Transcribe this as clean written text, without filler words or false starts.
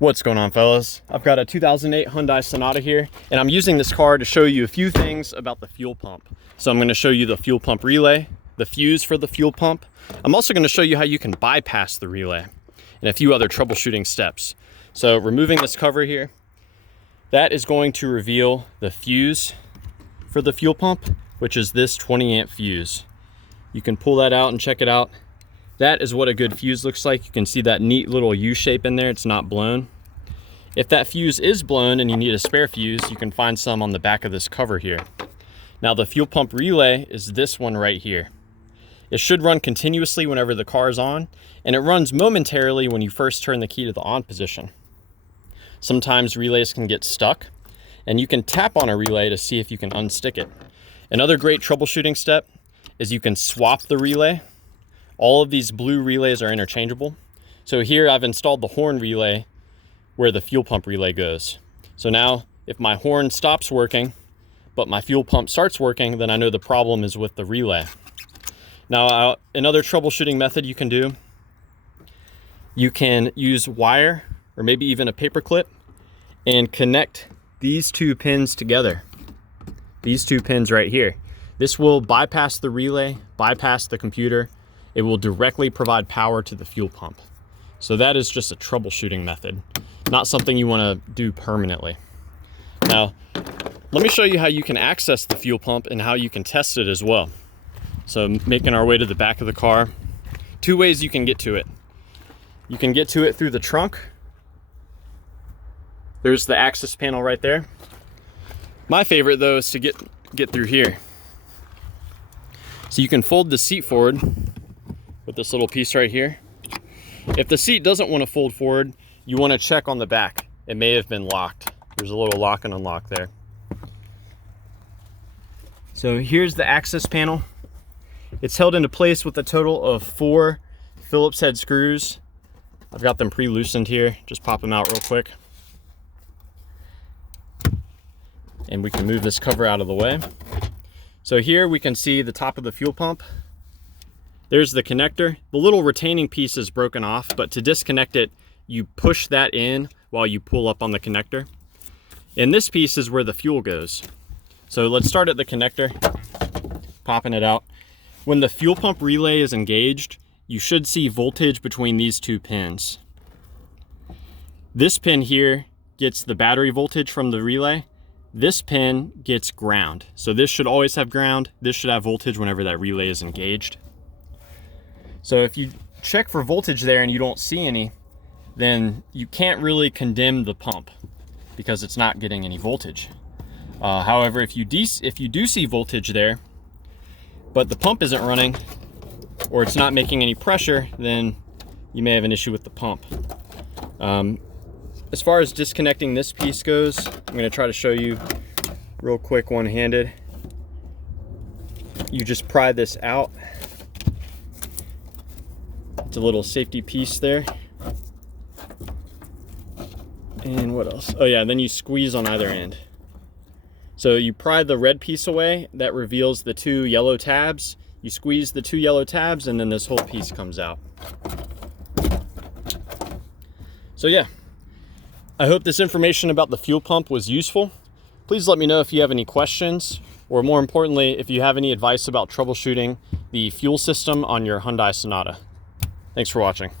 What's going on, fellas? I've got a 2008 Hyundai Sonata here, and I'm using this car to show you a few things about the fuel pump. So I'm going to show you the fuel pump relay, the fuse for the fuel pump. I'm also going to show you how you can bypass the relay and a few other troubleshooting steps. So removing this cover here, that is going to reveal the fuse for the fuel pump, which is this 20 amp fuse. You can pull that out and check it out. That is what a good fuse looks like. You can see that neat little U shape in there. It's not blown. If that fuse is blown and you need a spare fuse, you can find some on the back of this cover here. Now the fuel pump relay is this one right here. It should run continuously whenever the car is on, and it runs momentarily when you first turn the key to the on position. Sometimes relays can get stuck, and you can tap on a relay to see if you can unstick it. Another great troubleshooting step is you can swap the relay. All of these blue relays are interchangeable. So here I've installed the horn relay where the fuel pump relay goes. So now if my horn stops working, but my fuel pump starts working, then I know the problem is with the relay. Now, another troubleshooting method you can do, you can use wire or maybe even a paper clip and connect these two pins together. These two pins right here. This will bypass the relay, bypass the computer. It will directly provide power to the fuel pump. So that is just a troubleshooting method, not something you want to do permanently. Now, let me show you how you can access the fuel pump and how you can test it as well. So making our way to the back of the car, two ways you can get to it. You can get to it through the trunk. There's the access panel right there. My favorite though is to get through here. So you can fold the seat forward with this little piece right here. If the seat doesn't want to fold forward, you want to check on the back. It may have been locked. There's a little lock and unlock there. So here's the access panel. It's held into place with a total of 4 Phillips head screws. I've got them pre-loosened here. Just pop them out real quick. And we can move this cover out of the way. So here we can see the top of the fuel pump. There's the connector. The little retaining piece is broken off, but to disconnect it, you push that in while you pull up on the connector. And this piece is where the fuel goes. So let's start at the connector, popping it out. When the fuel pump relay is engaged, you should see voltage between these two pins. This pin here gets the battery voltage from the relay. This pin gets ground. So this should always have ground. This should have voltage whenever that relay is engaged. So if you check for voltage there and you don't see any, then you can't really condemn the pump because it's not getting any voltage. However, if you do see voltage there, but the pump isn't running or it's not making any pressure, then you may have an issue with the pump. As far as disconnecting this piece goes, I'm going to try to show you real quick one-handed. You just pry this out. It's a little safety piece there. And what else? Oh yeah, then you squeeze on either end. So you pry the red piece away, that reveals the 2 yellow tabs. You squeeze the 2 yellow tabs and then this whole piece comes out. So yeah, I hope this information about the fuel pump was useful. Please let me know if you have any questions, or more importantly, if you have any advice about troubleshooting the fuel system on your Hyundai Sonata. Thanks for watching.